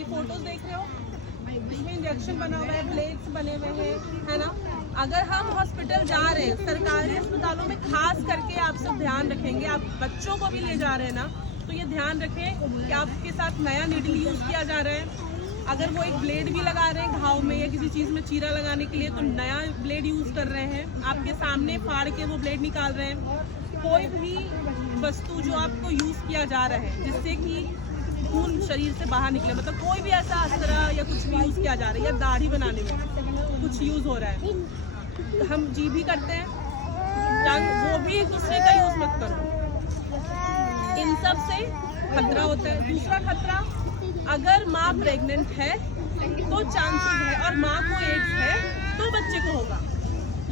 ये फोटोज देख रहे हो, इसमें इंजेक्शन बना हुआ है, ब्लेड्स बने हुए हैं, है ना। अगर हम हॉस्पिटल जा रहे हैं, सरकारी अस्पतालों में खास करके आप सब ध्यान रखेंगे, आप बच्चों को भी ले जा रहे हैं ना, तो ये ध्यान रखें कि आपके साथ नया नीडल यूज किया जा रहा है। अगर वो एक ब्लेड भी लगा रहे हैं घाव में या किसी चीज़ में चीरा लगाने के लिए, तो नया ब्लेड यूज़ कर रहे हैं, आपके सामने फाड़ के वो ब्लेड निकाल रहे हैं। कोई भी वस्तु जो आपको यूज़ किया जा रहा है जिससे कि खून शरीर से बाहर निकले, मतलब कोई भी ऐसा अस्त्र या कुछ भी यूज़ किया जा रहा है, या दाढ़ी बनाने में कुछ यूज़ हो रहा है, हम जी भी करते हैं, वो भी एक दूसरे का यूज़ मत करो। इन सब से खतरा होता है। दूसरा खतरा, अगर माँ प्रेग्नेंट है तो चांसेस है, और माँ को एड्स है तो बच्चे को होगा।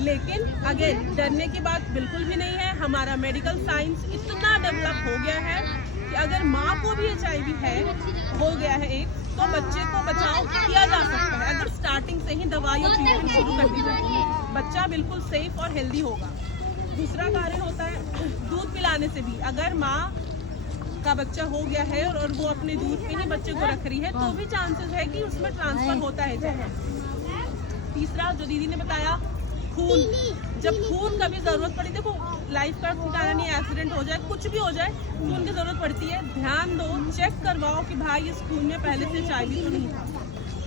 लेकिन अगेन डरने की बात बिल्कुल भी नहीं है। हमारा मेडिकल साइंस इतना डेवलप हो गया है कि अगर माँ को भी HIV है, हो गया है एड्स, तो बच्चे को बचाव किया जा सकता है अगर स्टार्टिंग से ही दवाई और ट्रीटमेंट शुरू कर दी जाए। बच्चा बिल्कुल सेफ और हेल्दी होगा। दूसरा कारण होता है दूध पिलाने से भी, अगर माँ का बच्चा हो गया है और वो अपने दूध पे ही बच्चे को रख रही है, तो भी चांसेस है कि उसमें ट्रांसफर होता है। तीसरा जो दीदी ने बताया, खून, जब खून कभी जरूरत पड़ी, देखो लाइफ का ठिकाना नहीं, एक्सीडेंट हो जाए, कुछ भी हो जाए, खून की जरूरत पड़ती है, ध्यान दो, चेक करवाओ कि भाई इस खून में पहले से HIV तो नहीं था,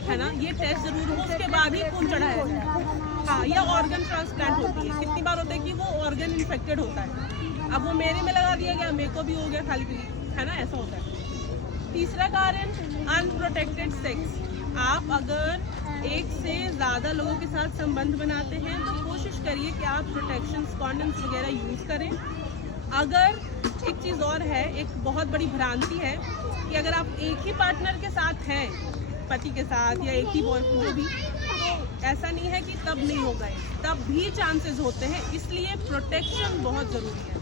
है ना। ये टेस्ट जरूर हो, उसके बाद ही खून चढ़ाया जाए। हाँ, या ऑर्गन ट्रांसप्लांट होती है, कितनी बार होता है कि वो ऑर्गन इन्फेक्टेड होता है, अब वो मेरे में लगा दिया गया, मेरे को भी हो गया खाली पीली, है ना, ऐसा होता है। तीसरा कारण, अनप्रोटेक्टेड सेक्स। आप अगर एक से ज़्यादा लोगों के साथ संबंध बनाते हैं तो कोशिश करिए कि आप प्रोटेक्शन कॉन्डम्स वगैरह यूज़ करें। अगर एक चीज़ और है, एक बहुत बड़ी भ्रांति है कि अगर आप एक ही पार्टनर के साथ हैं, पति के साथ या एक ही बॉयफ्रेंड जो भी, तो ऐसा नहीं है कि तब नहीं होगा, तब भी चांसेस होते हैं। इसलिए प्रोटेक्शन बहुत ज़रूरी है।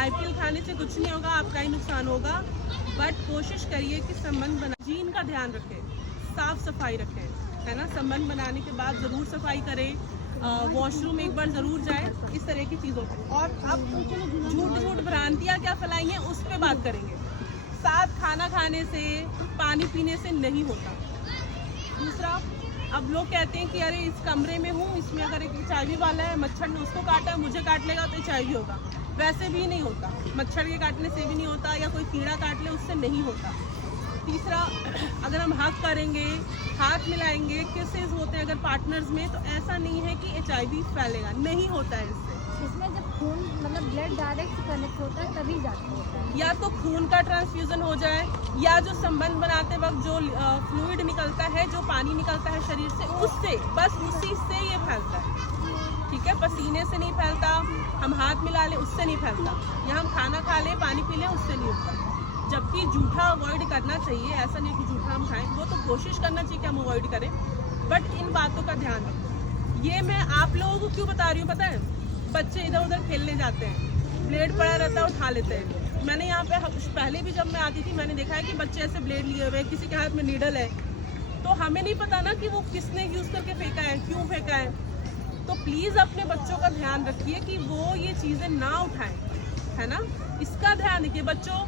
IPL खाने से कुछ नहीं होगा, आपका ही नुकसान होगा, बट कोशिश करिए कि संबंध बना, जीन का ध्यान रखें, साफ सफाई रखें, है ना। संबंध बनाने के बाद ज़रूर सफाई करें, वॉशरूम एक बार ज़रूर जाएं, इस तरह की चीज़ों पर। और अब झूठ भ्रांतियाँ क्या फैलाई हैं उस पर बात करेंगे। साथ खाना खाने से, पानी पीने से नहीं होता। दूसरा, अब लोग कहते हैं कि अरे इस कमरे में हूँ, इसमें अगर एक HIV वाला है, मच्छर ने उसको काटा है, मुझे काट लेगा तो HIV होगा, वैसे भी नहीं होता। मच्छर के काटने से भी नहीं होता, या कोई कीड़ा काट ले उससे नहीं होता। तीसरा, अगर हम हग करेंगे, हाथ मिलाएंगे, किसेस होते हैं अगर पार्टनर्स में, तो ऐसा नहीं है कि HIV फैलेगा, नहीं होता है इससे। इसमें जब खून मतलब ब्लड डायरेक्ट कनेक्ट होता है तभी जाता होता है। या तो खून का ट्रांसफ्यूजन हो जाए, या जो संबंध बनाते वक्त जो फ्लूइड निकलता है, जो पानी निकलता है शरीर से, उससे, बस उसी से ये फैलता है, ठीक है। पसीने से नहीं फैलता, हम हाथ मिला ले उससे नहीं फैलता, या हम खाना खा ले, पानी पी लें, उससे नहीं होता। जबकि जूठा अवॉइड करना चाहिए, ऐसा नहीं कि जूठा हम खाएं, वो तो कोशिश करना चाहिए कि हम अवॉइड करें, बट इन बातों का ध्यान रखें। ये मैं आप लोगों को क्यों बता रही हूँ पता है, बच्चे इधर उधर खेलने जाते हैं, ब्लेड पड़ा रहता है, उठा लेते हैं। मैंने यहाँ पे पहले भी जब मैं आती थी, मैंने देखा है कि बच्चे ऐसे ब्लेड लिए हुए, किसी के हाथ में नीडल है, तो हमें नहीं पता ना कि वो किसने यूज़ करके फेंका है, क्यों फेंका है। तो प्लीज़ अपने बच्चों का ध्यान रखिए कि वो ये चीज़ें ना उठाएं, है ना। इसका ध्यान रखिए, बच्चों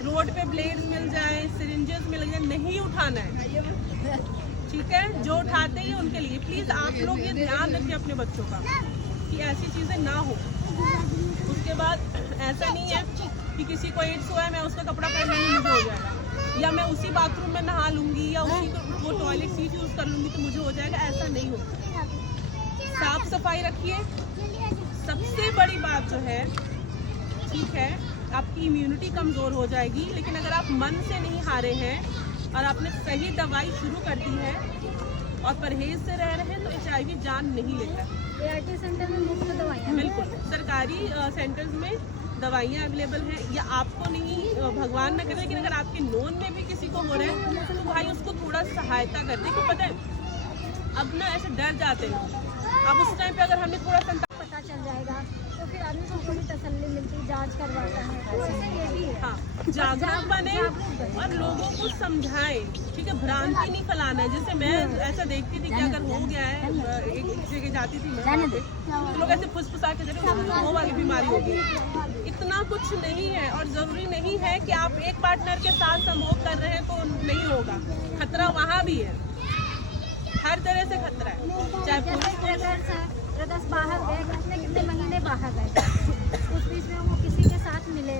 रोड पे ब्लेड्स मिल जाए, सिरिंजेस मिल जाए, नहीं उठाना है, ठीक है। जो उठाते हैं उनके लिए प्लीज़ आप लोग ये ध्यान रखिए अपने बच्चों का कि ऐसी चीज़ें ना हो। उसके बाद ऐसा नहीं है कि किसी को एड्स हुआ है, मैं उसका कपड़ा पहन लूँगी मुझे हो जाएगा, या मैं उसी बाथरूम में नहा लूँगी, या उसी वो टॉयलेट सीट यूज़ कर लूँगी तो मुझे हो जाएगा, ऐसा नहीं होता। साफ सफाई रखिए। सबसे बड़ी बात जो है, ठीक है, आपकी इम्यूनिटी कमज़ोर हो जाएगी, लेकिन अगर आप मन से नहीं हारे हैं और आपने सही दवाई शुरू कर दी है और परहेज से रह रहे हैं, तो HIV जान नहीं लेता। ART सेंटर में मुफ्त दवाइयाँ, बिल्कुल, सरकारी सेंटर्स में दवाइयाँ अवेलेबल हैं, या आपको नहीं, भगवान ना करे, लेकिन अगर आपके नोन में भी किसी को हो रहा है तो भाई उसको थोड़ा सहायता कर दे। पता है अब ना ऐसे डर जाते हैं, अब उस टाइम पे अगर हमें थोड़ा पता चल जाएगा तो फिर आदमी को थोड़ी तसल्ली मिलती, जांच करवाता है, तो ऐसे ये भी है। हाँ, जागरूक बने और लोगों को समझाएं, ठीक है। भ्रांति नहीं फैलाना है। जैसे मैं ऐसा देखती थी कि अगर हो गया है, एक जगह जाती थी मैं, तो लोग ऐसे फुसफुसा के देते वो वाली बीमारी होगी, इतना कुछ नहीं है। और ज़रूरी नहीं है कि आप एक पार्टनर के साथ संभोग कर रहे हैं तो नहीं होगा। भी है, हर तरह से खतरा है, चाहे जैसे पुरुष हो। ब्रदर्स बाहर गए, कितने महीने बाहर गए, उस बीच में वो किसी के साथ मिले,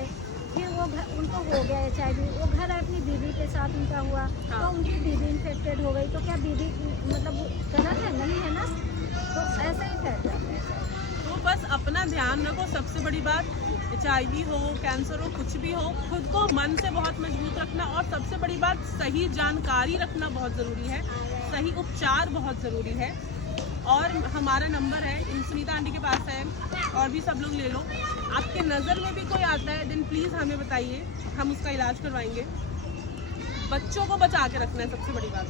फिर वो उनको हो गया HIV, वो घर अपनी बीवी के साथ उनका हुआ, हाँ। तो उनकी बीवी इन्फेक्टेड हो गई, तो क्या बीवी मतलब गलत है? नहीं है ना, तो ऐसे ही फैल जाता है। तो बस अपना ध्यान रखो, सबसे बड़ी बात HIV हो, कैंसर हो, कुछ भी हो, खुद को मन से बहुत मजबूत रखना, और सबसे बड़ी बात सही जानकारी रखना बहुत ज़रूरी है, सही उपचार बहुत ज़रूरी है। और हमारा नंबर है, सुनीता आंटी के पास है, और भी सब लोग ले लो। आपके नज़र में भी कोई आता है देन प्लीज़ हमें बताइए, हम उसका इलाज करवाएंगे। बच्चों को बचा के रखना है सबसे बड़ी बात।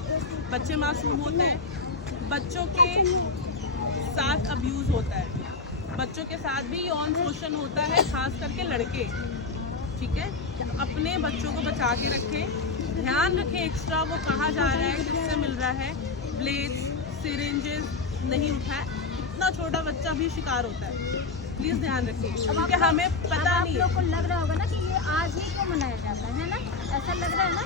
बच्चे मासूम होते हैं, बच्चों के साथ अब्यूज़ होता है, बच्चों के साथ भी यौन शोषण होता है, खास करके लड़के, ठीक है। अपने बच्चों को बचा के रखें, ध्यान रखें एक्स्ट्रा वो कहाँ जा रहा है, किससे मिल रहा है, ब्लेड्स, सिरिंजेस नहीं उठाए, इतना छोटा बच्चा भी शिकार होता है, प्लीज़ ध्यान रखिए, क्योंकि हमें पता आप नहीं लोग को है। लग रहा होगा ना कि ये आज ही क्यों मनाया जाता है ना, ऐसा लग रहा है ना?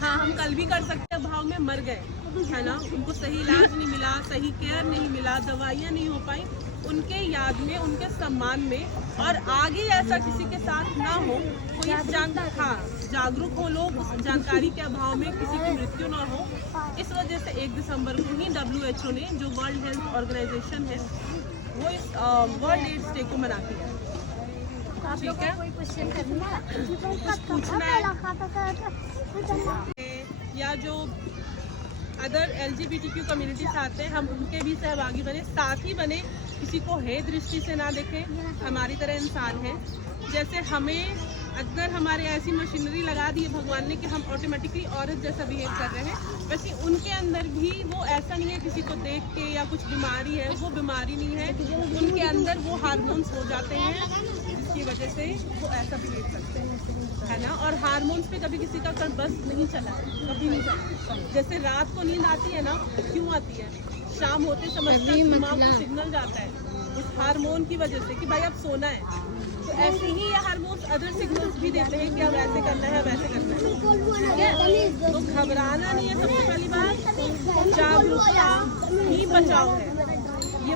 हाँ, हम कल भी कर सकते हैं, भाव में मर गए, है ना, उनको सही इलाज नहीं मिला, सही केयर नहीं मिला, दवाइयाँ नहीं हो पाई, उनके याद में, उनके सम्मान में, और आगे ऐसा किसी के साथ ना हो, कोई जागरूक हो लोग, उस जानकारी के अभाव में किसी की मृत्यु ना हो। इस वजह से 1 दिसंबर को ही WHO ने, जो वर्ल्ड हेल्थ ऑर्गेनाइजेशन है, वो इस वर्ल्ड एड्स डे को मनाती है। आप लोग ठीक है, को कोई क्वेश्चन करना है? कुछ पूछना है, या जो अदर LGBTQ कम्युनिटीज आते हैं, हम उनके भी सहभागी बने, साथ ही बने, किसी को हे दृष्टि से ना देखें, हमारी तरह इंसान हैं। जैसे हमें अगर हमारे ऐसी मशीनरी लगा दी है भगवान ने कि हम ऑटोमेटिकली औरत जैसा बिहेव कर रहे हैं, वैसे उनके अंदर भी वो ऐसा नहीं है किसी को देख के या कुछ बीमारी है, वो बीमारी नहीं है, उनके अंदर वो हार्मोन्स हो जाते हैं जिसकी वजह से वो ऐसा बिहेव करते हैं, है ना। और हार्मोन्स पे कभी किसी का बस नहीं चला है, कभी नहीं चला। जैसे रात को नींद आती है ना, क्यों आती है? शाम होते समझता है दिमाग को सिग्नल जाता है उस हार्मोन की वजह से कि भाई अब सोना है। तो ऐसे ही ये हार्मोन्स अदर सिग्नल्स भी देते हैं कि अब ऐसे करना है, वैसे करना है, ठीक है। तो घबराना नहीं है, सबसे पहली बात जागरूकता ही बचाव है। ये